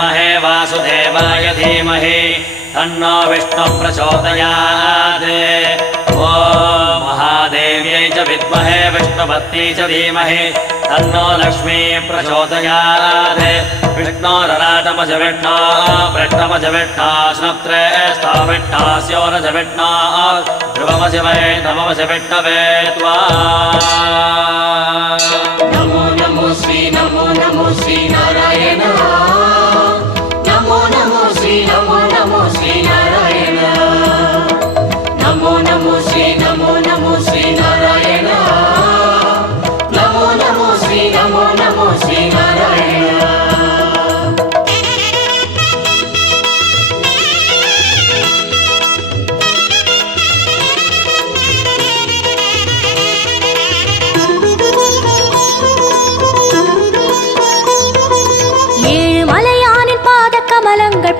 विद्महे वासुदेवाय धीमहि तन्नो विष्णुः प्रचोदयात्। ॐ महादेव्यै च विद्महे विष्णुपत्न्यै च धीमहि तन्नो लक्ष्मी प्रचोदयात्। विष्णोरराटमज विष्णो वृष्णमज विष्णो स्नप्त्रे स्थाविष्णास्योरज विष्णो ध्रुवमज वै नममज विष्णवे त्वा। नमो नमो श्री नारायण। नमो नमो श्री नारायण। नमो नमो श्री नारायण। नमो नमो श्री नारायण।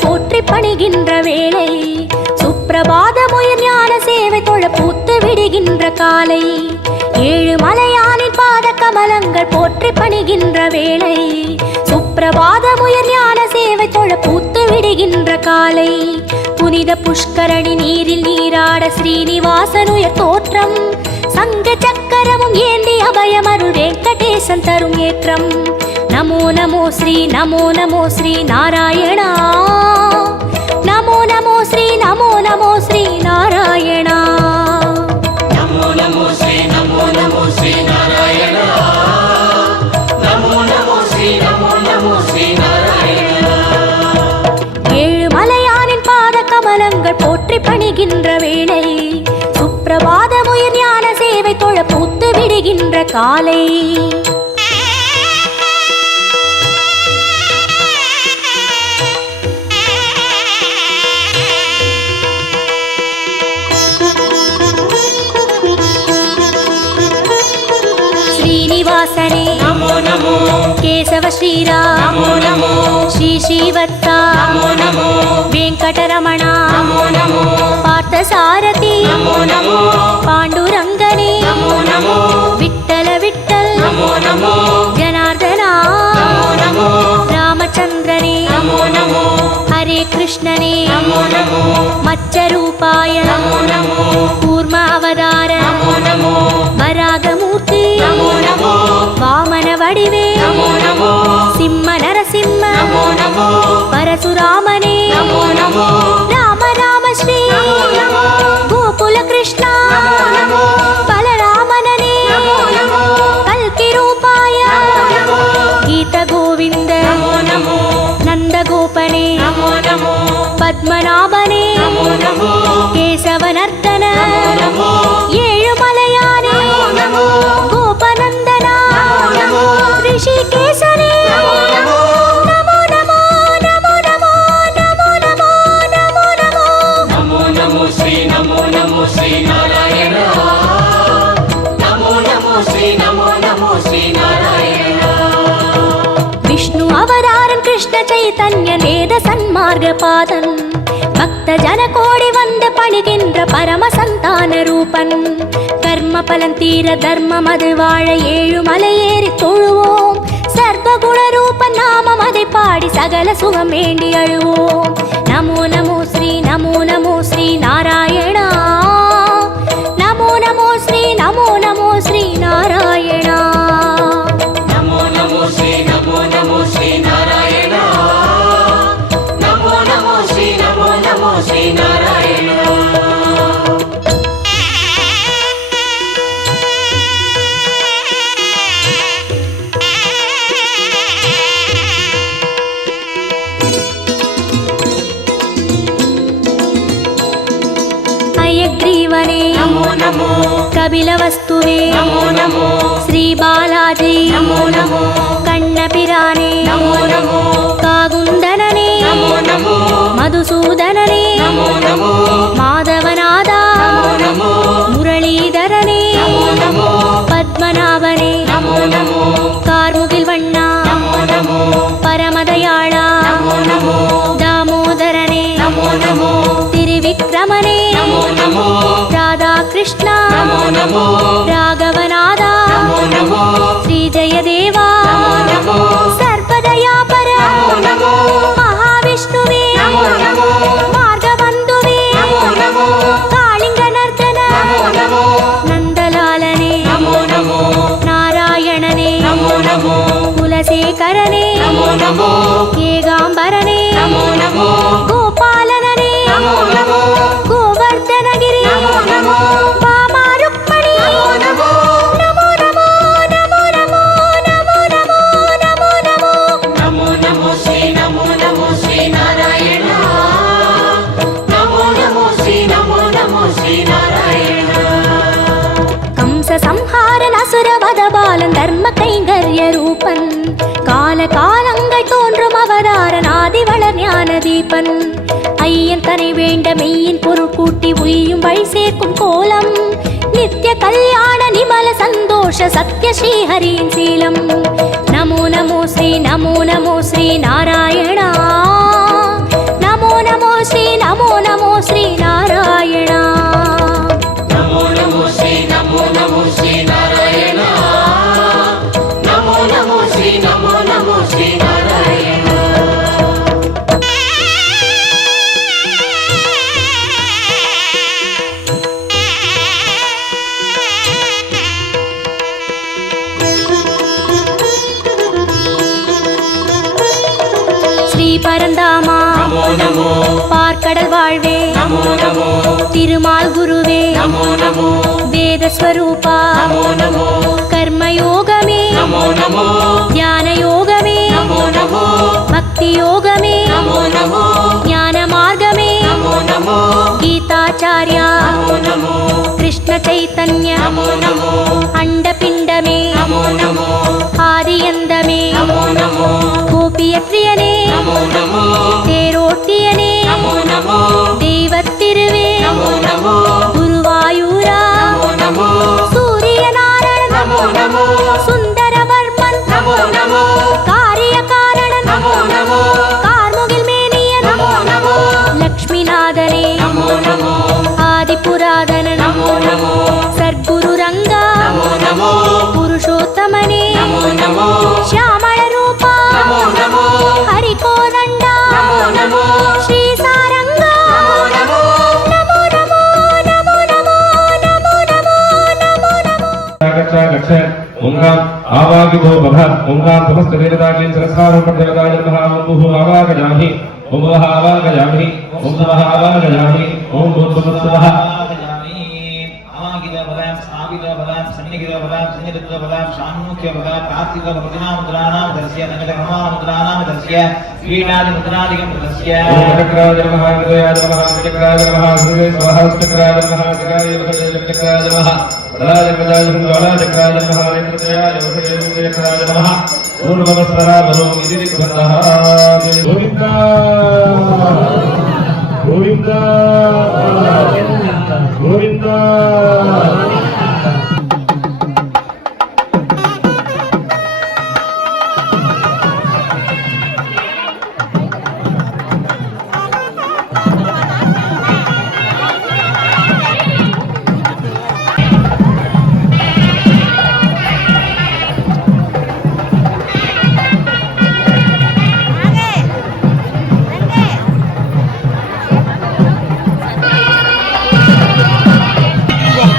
போற்றி பணிகின்ற வேளை சுப்பிரபாதமுயர் ஞான சேவை தொழ பூத்து விடுகின்ற காலை. ஏழு மலையானின் பாத கமலங்கள் போற்றி பணிகின்ற வேளை சுப்பிரபாதமுயர் ஞான சேவை தொழ பூத்து விடுகின்ற காலை. புனித புஷ்கரணி நீரில் நீராட ஸ்ரீனிவாசனுயர் தோற்றம் சங்க சக்கரமும் ஏந்தி அபயமருள் வெங்கடேசன் தரும் ஏற்றம். நமோ நமோ ஸ்ரீ நாராயணா. நமோ நமோ ஸ்ரீ நாராயணா. நமோ நமோ ஸ்ரீ நாராயணா. நமோ நமோ ஸ்ரீ நாராயணா. ஏழு மலையானின் பாத கமலங்கள் போற்றி பணிகின்ற வேளை சுப்பிரபாதமுயர் ஞான சேவை தொழ பூத்து விடுகின்ற காலை. श्रीनिवासने नमो नमो। केशव श्रीराम नमो नमो। श्रीवत्सा नमो नमो। वेंकटरमणा नमो नमो। पार्थसारथी नमो नमो। पांडुरंगने नमो नमो। विठ्ठल नमो नमो। जनार्दना नमो नमो। रामचंद्रने नमो नमो। हरे कृष्णने नमो नमो। मत्स्यरूपाय नमो नमो। कूर्म अवतार नमो नमो। वरागमूर्ति नमो नमो। वामन वडिवे नमो नमो। सिंह नरसिंह नमो नमो। परशुरामने नमो नमो। राम राम श्री नमो नमो। गोकुल कृष्ण नमो नमो। बलरामनने नमो नमो। कल्कि रूपाय नमो नमो। गीत गोविंद नमो नमो। नंद गोपने नमो नमो। पद्मनाभने नमो नमो। केशवनर्दन नमो। ஏழு மலையானே नमो। गोपनंदना नमो। ऋषिकेशने नमो नमो। नमो नमो नमो नमो नमो नमो नमो नमो. नमो नमो श्री नारायण। नमो नमो श्री नारायण. विष्णु अवतारन कृष्ण चैतन्य वेद सन्मार्ग पादन भक्त जन कोडि वंद पणिगिன்ற परम संतान रूपन कर्म पलन तीर धर्म मது வாழ ஏழு மலை ஏறி தொழுவோம் சர்வ குண ரூபன் நாமம் அதை பாடி சகல சுகம் வேண்டி அழுவோம். நமோ நமோ ஸ்ரீ நாராயணா. நமோ நமோ ஸ்ரீ நாராயணா. नमो नमो श्री नारायण. नमो नमो श्री नारायण. हयग्रीवने नमो नमो. कपिलवस्तुवे नमो नमो. श्री बालाजी नमो नमो. कण्णपिराने नमो नमो. कागुन्दनने नमो नमो. मधुसूदनने नमो नमो. माधवनादा नमो नमो. मुरलीधरने नमो नमो. पद्मनाभने नमो नमो. कार्मुगिल वण्णा नमो नमो. परमदयाळा नमो नमो. दामोदरने नमो नमो. त्रिविक्रमने नमो नमो. राधा कृष्ण नमो नमो. राघवनादा नमो नमो. श्री जयदेवा नमो नमो. सर्वदयापर नमो नमो. नमो कुलशेखरने नमो नमो केगाम्बरने नमो नमो गोपालनने नमो नमो गोवर्धनगिरि नमो नमो वामा रुक्मणि नमो नमो नमो नमो नमो नमो नमो नमो नमो नमो नमो नमो श्री नारायण नमो नमो श्री नारायण कंस संहारन असुरवध बालन धर्म கைங்கர்ய ரூபன் கால காலங்கள் தோன்றும் அவதாரன் ஆதிவளர் ஞான தீபன் ஐயன் தனை வேண்ட மெய்யின் பொருள் கூட்டி உய்யும் வழி சேர்க்கும் கோலம் நித்திய கல்யாண நிமல சந்தோஷ சத்ய ஸ்ரீஹரியின் சீலம் நமோ நமோ ஸ்ரீ நாராயணா நமோ நமோ ஸ்ரீ நாராயணா नमो नमो श्री नारायण नमो नमो श्री नारायण ஸ்ரீ பரந்தாமா नमो नमो பார்க்கடல் வாழ்வே नमो नमो திருமால் குருவே नमो नमो வேதஸ்வரூபா नमो नमो கர்மயோகமே नमो नमो ஞான யோகமே नमो नमो பக்தி யோகமே नमो नमो ஞான மார்க்கமே नमो नमो கீதாச்சார்யா नमो नमो கிருஷ்ண சைத்தன்ய नमो नमो அண்டபிண்டமே नमो नमो ஆதியந்தமே नमो नमो கோபியற்றியனே नमो नमो தேரோட்டியனே नमो नमो தெய்வத்திருவே नमो नमो குருவாயூரா नमो नमो சூரியநாராயணன் नमो नमो சுந்தரவர்மன் नमो नमो காரியகாரணன் नमो नमो கார்முகில் மேனியன் नमो नमो லக்ஷ்மிநாதனே नमो नमो ஆதிபுராதனன் नमो नमो சர்க்குரு ரங்கா नमो नमो புருஷோத்தமனே नमो नमो ಶ್ಯಾಮಳ ರೂಪಾ नमो नमो ಹರಿಕೋದಂಡ नमो नमो ಶ್ರೀ ಸಾರಂಗ नमो ನಮೋ ನಮೋ ನಮೋ ನಮೋ ನಮೋ ನಮೋ ನಮೋ ನಮೋ गच्छ ओंगाम आवागितो बभ ओंगाम समस्त वेदाग्निं सरस्वारं प्रजगदाय नमः ओम आवागजामि ओम आवागजामि ओम आवागजामि ओम भूर्भुवस्सुवः चक्राय नमः हृदयाय नमः चक्राय नमः हृदये स्वः चक्राय नमः चक्राय चक्राय नमः वराय वराय वराय चक्राय नमः नेत्रयाय वराय चक्राय नमः पूर्ववस्त्रा वरो इति विद्वतः गोविन्द गोविन्द गोविन्द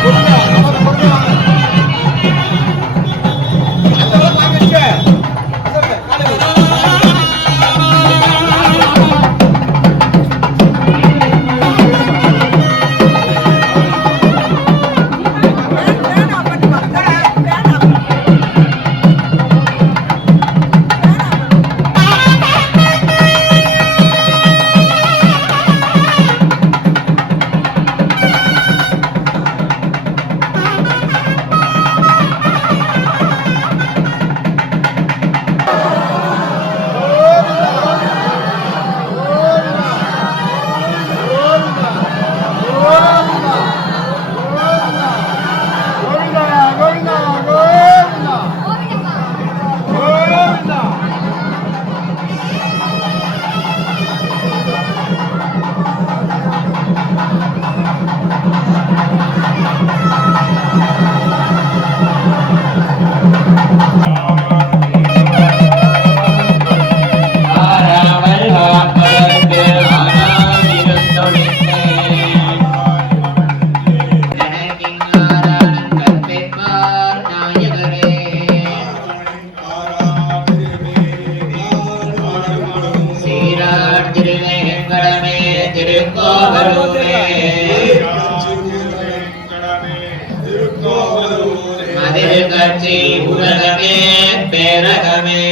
Namo மதிர்கட்சி உலகமே பேரகமே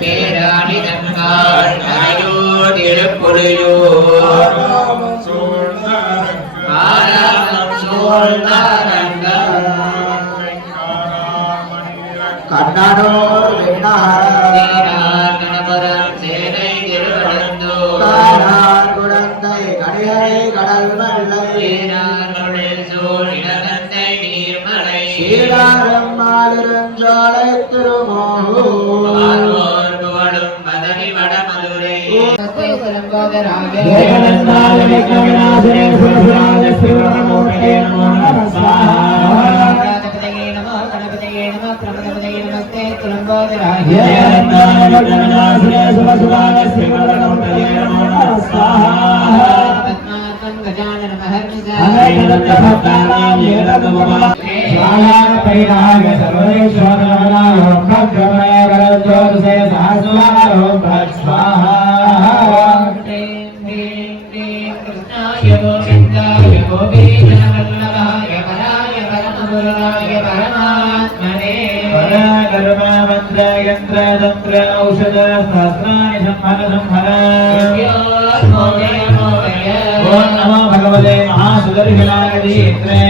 பேராணி தன்கால் அரையோர் திருப்புலியூர் ஆராமம் சூழ்ந்தாரங்கள் கண்ணனோர் கணபுரம் சேனை திருவடந்தூர் குழந்தை கணிகை கடல் மல்லை சூழ் இடகந்தை நீர்மலை ஸ்ரீராரம் மாலிருஞ்சோலை திருமோகூர் புகழும் பதவி வடமதுரை औषध सहस्राणि संहर ओम नमो भगवते महासुदर्शनाय धीत्रे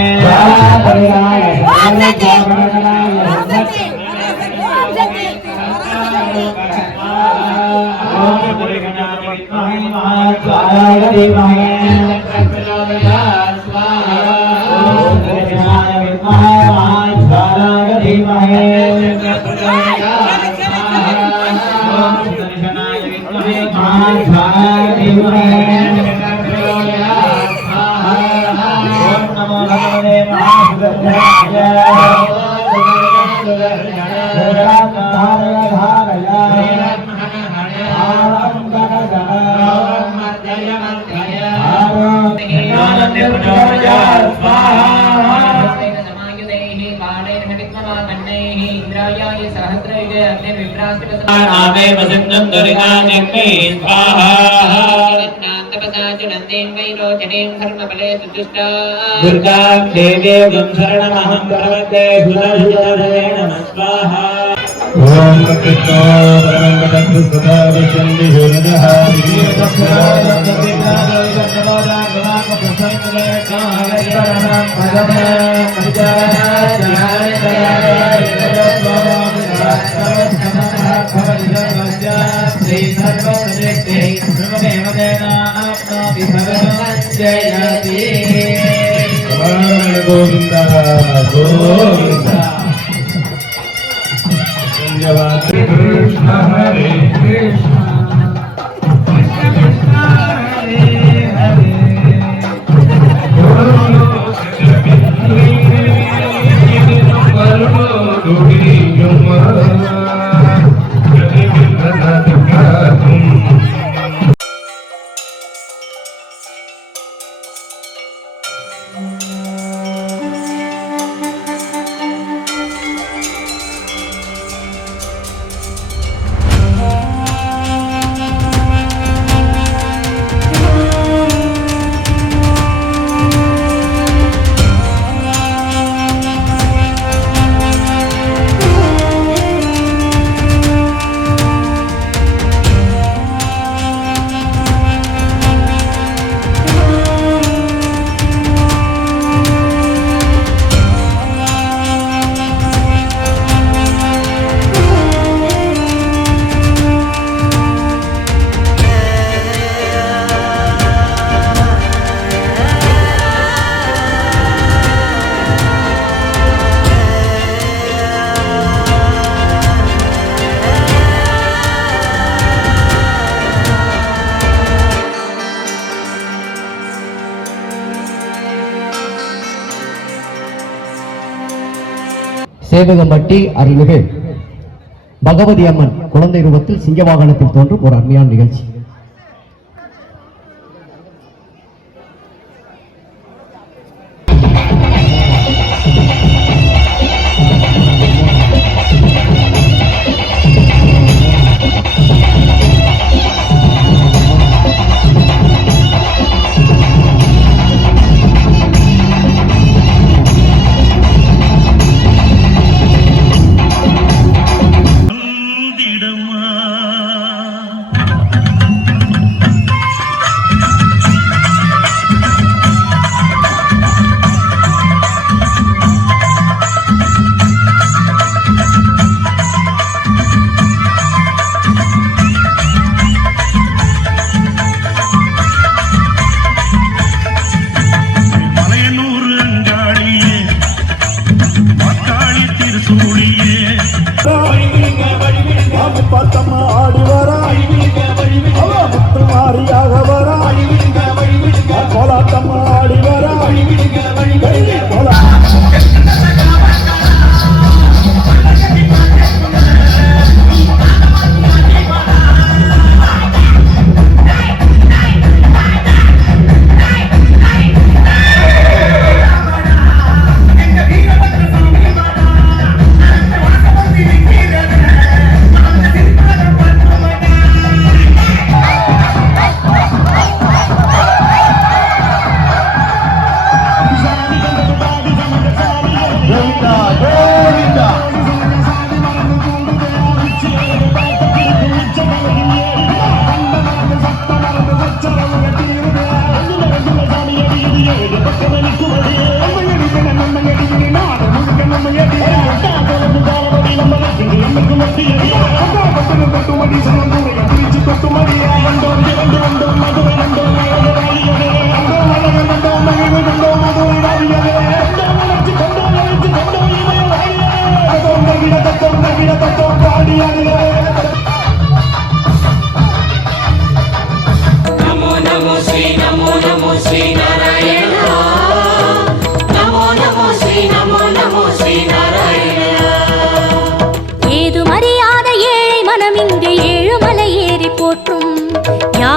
दुर्गा देवी शरणमहं प्रपद्ये सुदर्शने नमः स्वाहा ओम कृष्णो परमं सदा वचन्ति हृदयः गोविंद गोविंद कृष्ण हरे कृष्ण कृष्ण कृष्ण हरे हरे சேவகம்பட்டி அருள்மிகு பகவதி அம்மன் குழந்தை ரூபத்தில் சிங்க வாகனத்தில் தோன்றும் ஒரு அருமையான நிகழ்ச்சி.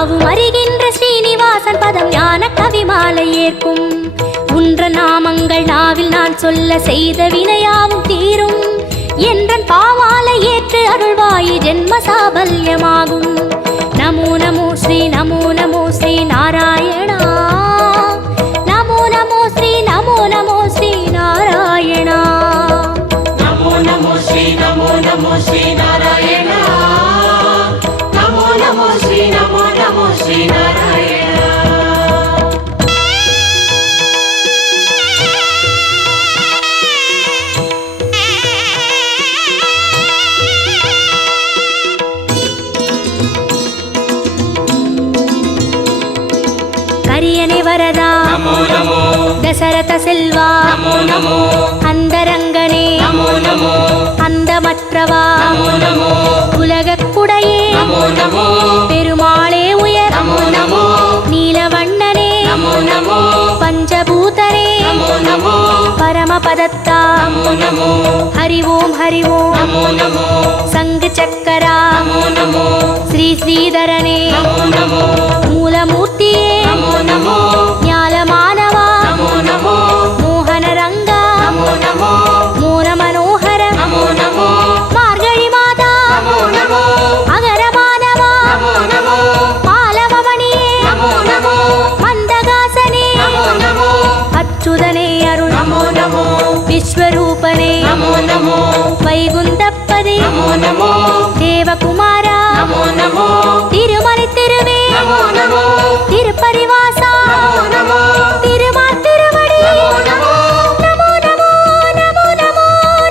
யாவும் அறிகின்ற ஸ்ரீனிவாசன் பதம் ஞான கவிமாலை ஏற்கும். உன்ற நாமங்கள் நாவில் நான் சொல்ல செய்த வினையாவும் தீரும். என்றன் பாவாலை ஏற்று அருள்வாயி ஜென்ம சாபல்யமாகும். நமோ நமோ ஸ்ரீ நமோ நமோ ஸ்ரீ நாராயணா. நமோ நமோ ஸ்ரீ நமோ நமோ ஸ்ரீ நாராயணா. நமோ நமோ ஸ்ரீ நமோ நமோ ஸ்ரீ நாராயணா. நமோ நமோ ஸ்ரீ நமோ நமோ ஸ்ரீ நாராயணா. கரியனை வரதா நமோ நமோ தசரத செல்வா நமோ நமோ அந்தரங்கனே நமோ நமோ அந்தமற்றவா நமோ நமோ உலகக் குடையே நமோ நமோ பெருமாளே உயர் நமோ நமோ நீலவண்ணனே நமோ நமோ பஞ்சபூதனே நமோ நமோ பரமபதத்தா நமோ நமோ ஹரி ஓம் ஹரி ஓம் நமோ நமோ சங்கு சக்கரா நமோ நமோ ஸ்ரீ ஸ்ரீதரனே நமோ நமோ மூலமூர்த்தியே நமோ நமோ ஞாலமானவா நமோ நமோ மோகனரங்கா நமோ நமோ மோன மனோகர நமோ நமோ மார்கழி மாதா நமோ நமோ அகரமானவா நமோ நமோ மாலவமணியே நமோ நமோ மந்தகாசனே நமோ நமோ அச்சுதனே அருள் நமோ நமோ விஸ்வரூபனே நமோ நமோ வைகுந்தப்பதே நமோ நமோ தேவகுமாரா நமோ நமோ திருமலை திருவே நமோ நமோ திருப்பரிவாசா நமோ நமோ திருமால் திருவடி நமோ நமோ நமோ நமோ நமோ நமோ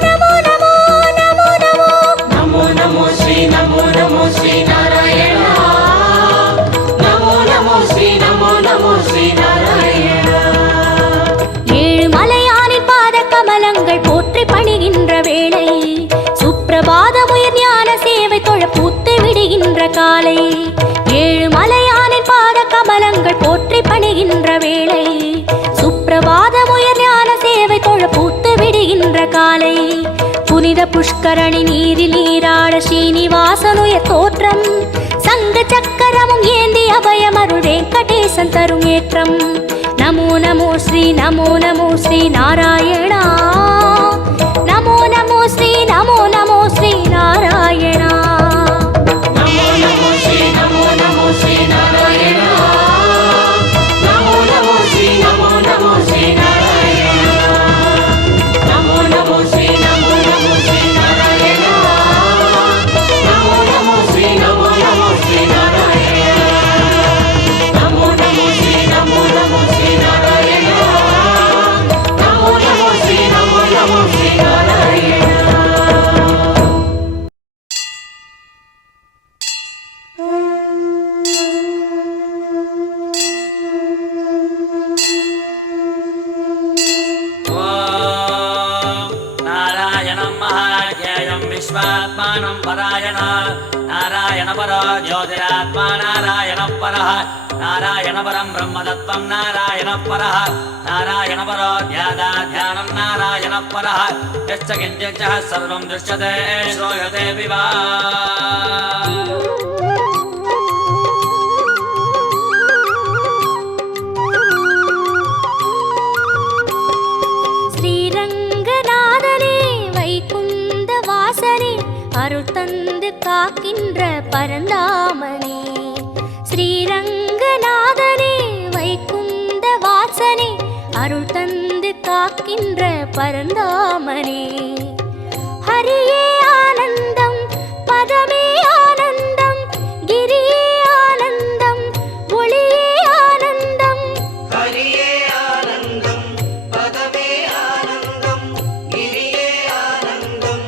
நமோ நமோ நமோ நமோ நமோ ஸ்ரீ நமோ நமோ ஸ்ரீ நாராயணா. நமோ நமோ ஸ்ரீ நமோ நமோ ஸ்ரீ நாராயணா. ஏழு மலையானின் பாத கமலங்கள் போற்றி பணிகின்ற வேளை சுப்பிரபாதமுயர் ஞான சேவை தொழ பூத்து விடுகின்ற காலை. ஏழு மலையானின் பாத கமலங்கள் போற்றி பணிகின்ற வேளை சுப்பிரபாதமுயர் ஞான சேவை தொழ பூத்து விடுகின்ற காலை. புனித புஷ்கரணி நீரில் நீராட ஸ்ரீனிவாசனுயர் தோற்றம் சங்க சக்கரமும் ஏந்தி அபயமருள் வெங்கடேசன் தரும் ஏற்றம். நமோ நமோ ஸ்ரீ நமோ நமோ ஸ்ரீ நாராயணா. நமோ நமோ ஸ்ரீ நமோ நமோ ஸ்ரீ நாராயணா. நமோ நமோ ஸ்ரீ நமோ நமோ ஸ்ரீ நாராயணா. நமோ நமோ ஸ்ரீ நமோ நமோ ஸ்ரீ நாராயணா. நமோ நமோ ஸ்ரீ நமோ நமோ ஸ்ரீ நாராயணா. நமோ நமோ ஸ்ரீ நமோ நமோ ஸ்ரீ நாராயணா. நமோ நமோ ஸ்ரீ நமோ நமோ ஸ்ரீ நாராயணா. நமோ நமோ ஸ்ரீ நமோ நமோ ஸ்ரீ நாராயணா. नारायणं महाज्ञेयं विश्वात्मानं परायण नारायण परो ज्योतिरात्मा नारायणः परः नारायण परं ब्रह्मतत्त्वं नारायणः परः नारायण परो ध्यानं नारायणः परः यश्च किञ्चित् सर्वं दृश्यते श्रूयते विवा ஸ்ரீரங்கநாதனே வைகுந்த வாசனே அருள் தந்து காக்கின்ற பரந்தாமனே. ஸ்ரீரங்கநாதனே வைகுந்த வாசனே அருள் தந்து காக்கின்ற பரந்தாமனே. ஹரியே ஆனந்தம் பதமே ஆனந்தம் கிரியே ஆனந்தம் ஒளியே ஆனந்தம். ஹரியே ஆனந்தம் பதமே ஆனந்தம் கிரியே ஆனந்தம்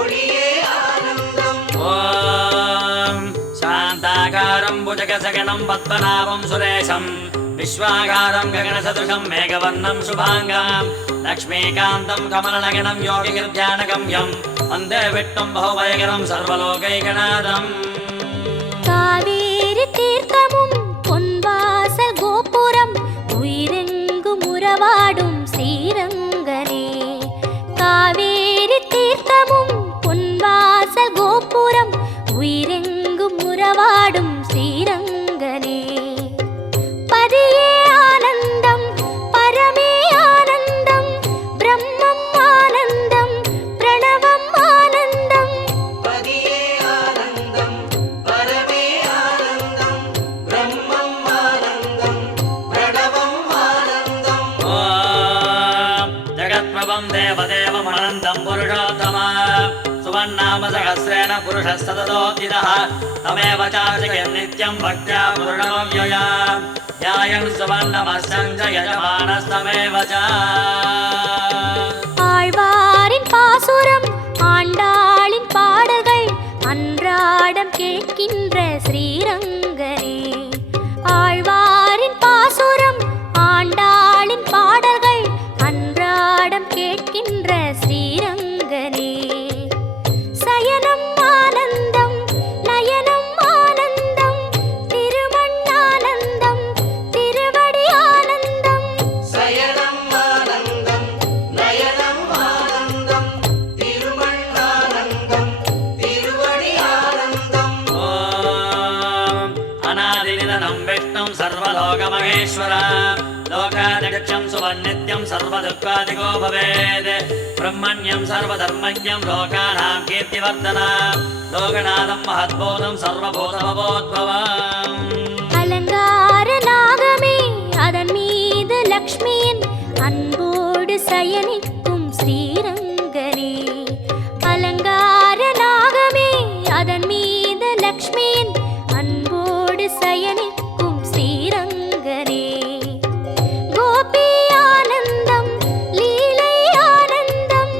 ஒளியே ஆனந்தம். ஓம் சாந்தாகாரம் புஜகசகணம் பத்மநாபம் சுரேஷம் विश्वागारं गगनसदृशं मेघवर्णं शुभाङ्गां लक्ष्मीकान्तं कमलनगणं योगिगिर्ध्यानगम्यं वन्दे विष्णुं बहुभयकरं सर्वलोकैकनाथम्. காவேரி தீர்த்தமும் பொன்வாசல் கோபுரம் உயிரெங்கும் உறவாடும் ஸ்ரீரங்கனே. காவேரி தீர்த்தமும் பொன்வாசல் கோபுரம் உயிரெங்கும் உறவாடும் ஸ்ரீரங்கனே. देवदेवमनन्तं पुरुषोत्तम सुवन्नाम सहस्रेण पुरुषः सततोत्थितः तमेव चार्चयन् नित्यं भक्त्या पूर्णमव्यया ध्यायन् सुवर्णमस्यञ्च यजमानस्तमेव च ஆழ்வாரின் பாசுரம் ஆண்டாளின் பாடல்கள் அன்றாடம் கேட்கின்ற ஸ்ரீரங்கனே. ஆழ்வாரின் பாசுரம் ஆண்டாளின் பாடல்கள் அன்றாடம் கேட்கின்ற ஸ்ரீரங்கனே. சயனம் ஆனந்தம் நயனம் ஆனந்தம் திருமண்ணானந்தம் திருவடி ஆனந்தம் சயனம் ஆனந்தம் நயனம் ஆனந்தம் திருமண்ணானந்தம் திருவடி ஆனந்தம் ॐ अनादिनिधनं विष्णुं सर्वलोकमहेश्वर लोकाध्यक्षं सुवन्नित्यं सर्वदुःखादिको भवेत् ब्रह्मण्यं सर्वधर्मज्ञं लोकानां कीर्तिवर्धना लोकनाथं महद्बोधं सर्वभूतमवोद्भवम् அலங்கார நாகமே அதன் மீது லக்ஷ்மியின் அன்போடு சயனிக்கும் ஸ்ரீரங்கனே. அலங்கார நாகமே அதன் மீது லக்ஷ்மியின் அன்போடு சயனிக்கும் ஸ்ரீரங்கனே. கோபி ஆனந்தம் லீலை ஆனந்தம்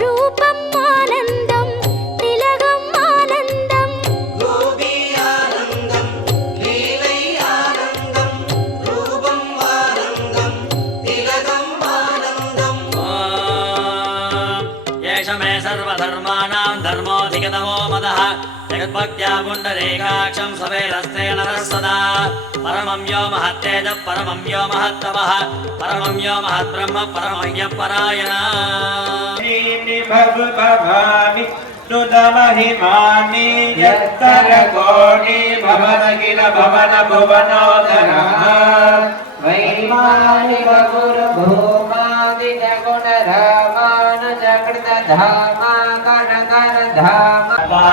ரூபம் ஆனந்தம் திலகம் ஆனந்தம் கோபி ஆனந்தம் லீலை ஆனந்தம் ரூபம் ஆனந்தம் திலகம் ஆனந்தம் येष मे सर्वधर्माणां धर्मोऽधिगतमो मदः जगद्भक्त्या पुण्डरीकाक्षं सवेरस्ते नरः सदा परमं यो महत्तेजः परमं यो महत्तपः परमं यो महद्ब्रह्म परमं यः परायणः भवानि नुदमहिमानि यत्तरकोटि भवनखिल भवन भुवनोदरः वैमानि गुरुभूमा विजगुणधामानुजकृतधामा गणगणधामा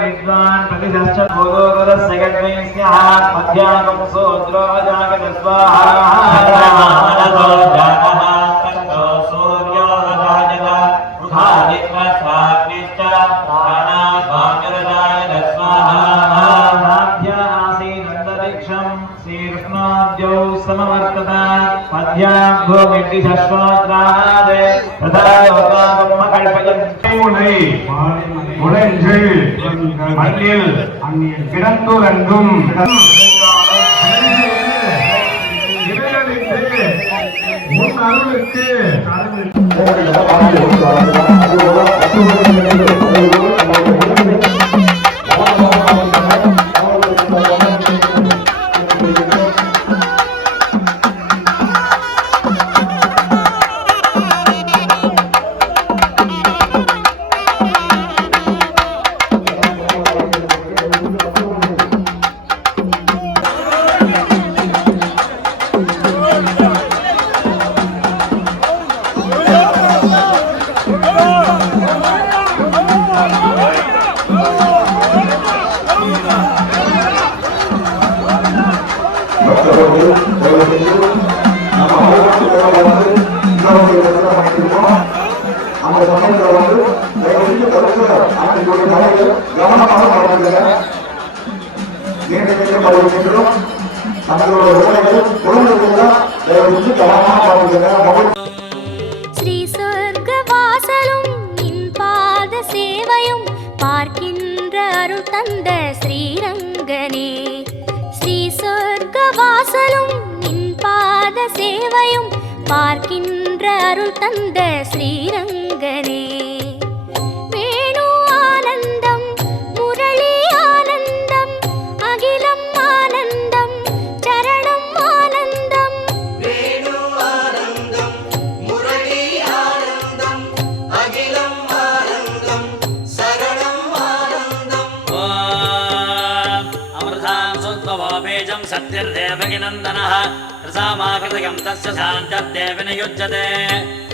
विद्वान् प्रतिदर्श भूगोरस्य गणेस्याः मध्यागं सूत्रो जागत स्वाहा सूर्यो राजत उधादित्वस्वाग्निश्च प्राणाद्वायुरजायत स्वाहा आसीनन्तरिक्षं श्रीकृष्णाद्यौ समवर्तत मध्याभ्यो मिट्टिशश्वोत्राद तथा योगाब्रह्म कल्पयन्ति உடைஞ்சு மண்ணில் கிடந்துறங்கும் உன் அருளுக்கு ஸ்ரீ சொர்க்க வாசலும் நின் பாத சேவையும் பார்க்கின்ற அருள் தந்த ஸ்ரீரங்கனே. ஸ்ரீ சொர்க்க வாசலும் நின் பாத சேவையும் பார்க்கின்ற அருள் தந்த ஸ்ரீரங்கனே. வேணு ஆனந்தம் முரளி ஆனந்தம் அகிலம் ஆனந்தம் சரணம் ஆனந்தம் வேணு ஆனந்தம் முரளி ஆனந்தம் அகிலம் ஆனந்தம் சரணம் ஆனந்தம் अमृतां सुत्वभो बीजं सत्यर्देवकिनन्दनः रसामाकृतकं तस्य शान्त्यर्थे विनियुज्यते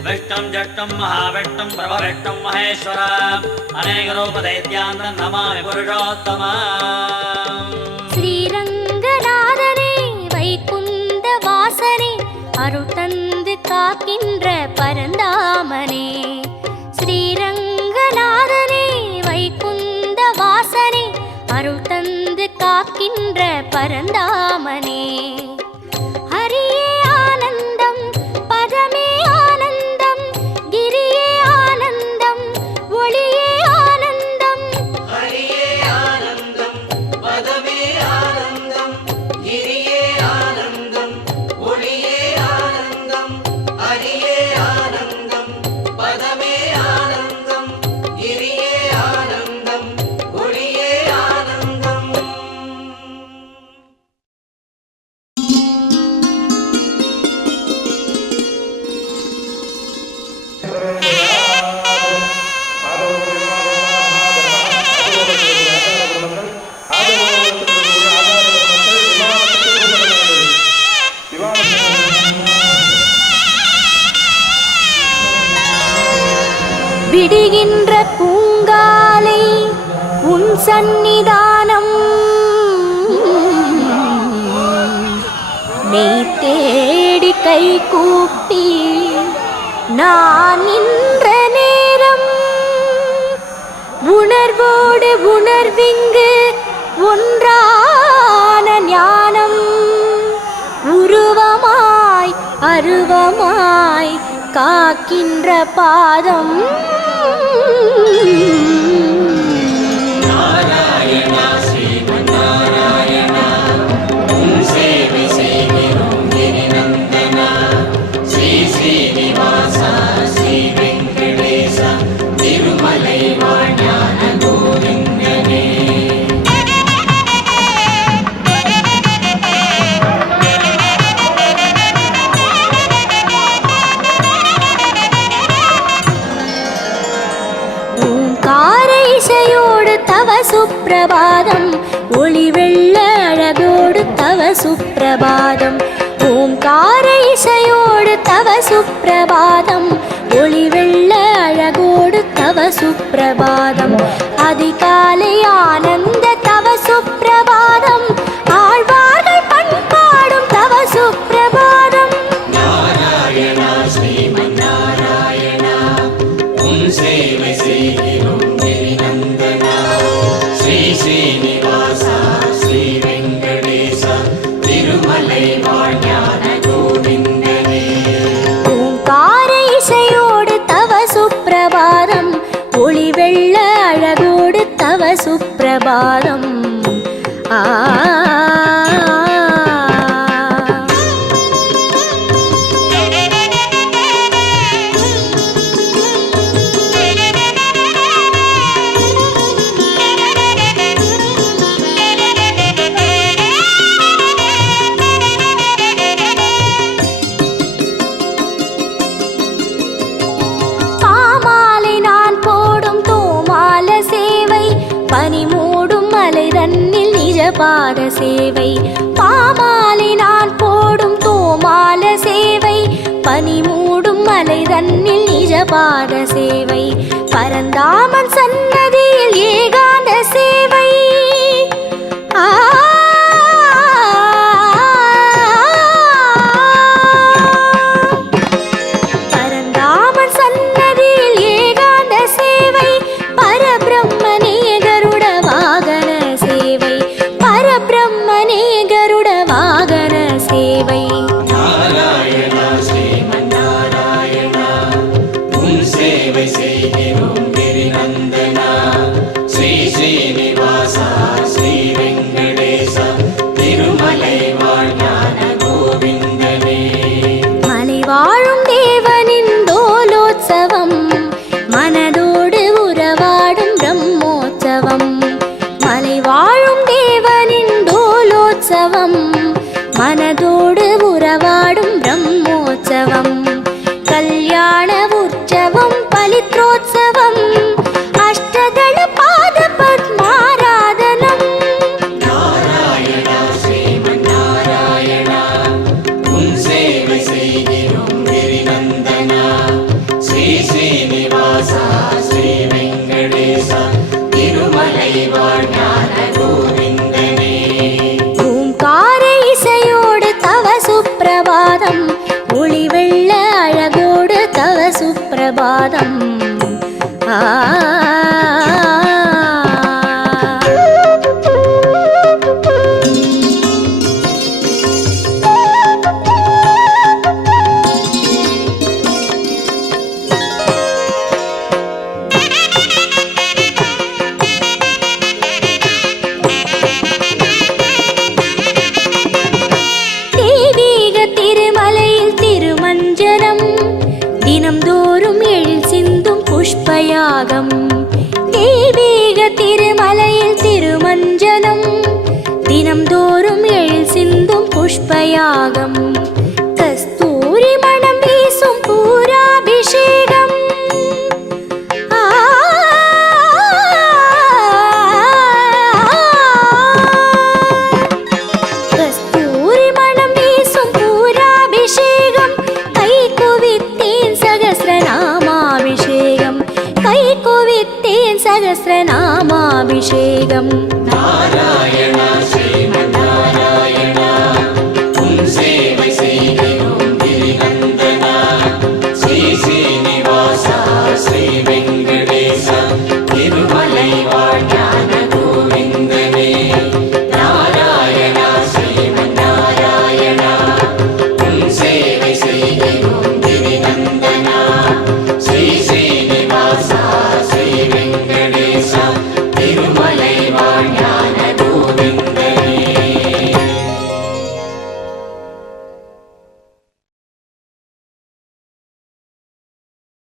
विष्णुं जष्टुं महाविष्णुं प्रभविष्णुं महेश्वर अनेकरूपदैत्यान् नमामि पुरुषोत्तमम् ஸ்ரீரங்கநாதனே வைகுந்த வாசனே அருள் தந்து காக்கின்ற பரந்தாமனே ஸ்ரீரங்கநாதனே வைகுந்த வாசனே அருள் தந்து காக்கின்ற பரந்தாமனே ஹரியே ஆனந்தம் பதமே ஆனந்தம் கிரியே ஆனந்தம் ஒளியே ஆனந்தம் ஹரியே ஆனந்தம் பதமே ஆனந்தம் கிரியே ஆனந்தம் ஒளியே ஆனந்தம் ஹரியே ஆனந்தம் பதமே ஆனந்தம் கிரியே ஆனந்தம் ஒளியே ஆனந்தம் விடுகின்ற பூங்காலை உன் சந்நிதானம் மெய் தேடி கை கூப்பி நான் நின்ற நேரம் உணர்வோடு உணர்விங்கு ஒன்றான ஞானம் உருவமாய் அருவமாய் காக்கின்ற பாதம் இசையோடு தவ சுப்பிரபாதம் ஒளி வெள்ள அழகோடு தவ சுப்பிரபாதம் ஓம்கார இசையோடு தவ சுப்பிரபாதம் ஒளி வெள்ள அழகோடு தவ சுப்பிரபாதம் அதிகாலை ஆனந்த தவ சுப்பிரபாதம் ஆழ்வார்கள் பண்பாடும் தவ சுப்பிரபாதம் நாராயணா ஸ்ரீமன் நாராயணா உன் சேவை செய்கிறோம் கிரிநந்தனா ஸ்ரீ ஸ்ரீனிவாசா ஸ்ரீ வெங்கடேசா திருமலை வாழ்ஞான கோவிந்தனே ஓங்கார இசையோடு தவ சுப்பிரபாதம் ஒளி வெள்ள அழகோடு தவ சுப்பிரபாதம் பாமாலை நான் போடும் தோமால சேவை பனி மூடும் மலை தன்னில் நிஜபாத சேவை பாமாலை நான் போடும் தோமால சேவை பனி மூடும் மலை தன்னில் நிஜபாத சேவை பரந்தாமன் சன்னதியில் ஏகாந்த சேவை பரந்தாமன் சன்னதியில் ஏகாந்த சேவை பரபிரம்மனே கருட வாகன சேவை பரபிரம்மனே கருட வாகன சேவை நாராயணா ஸ்ரீமன் நாராயணா உன் சேவை செய்கிறோம் கிரிநந்தனா சுப்ரபாதம். தெய்வீக திருமலையில் திருமஞ்சனம் தினம்தோறும் எழில் சிந்தும் புஷ்பயாகம். தெய்வீக திருமலையில் திருமஞ்சனம் தினம்தோறும் எழில் சிந்தும் புஷ்பயாகம்.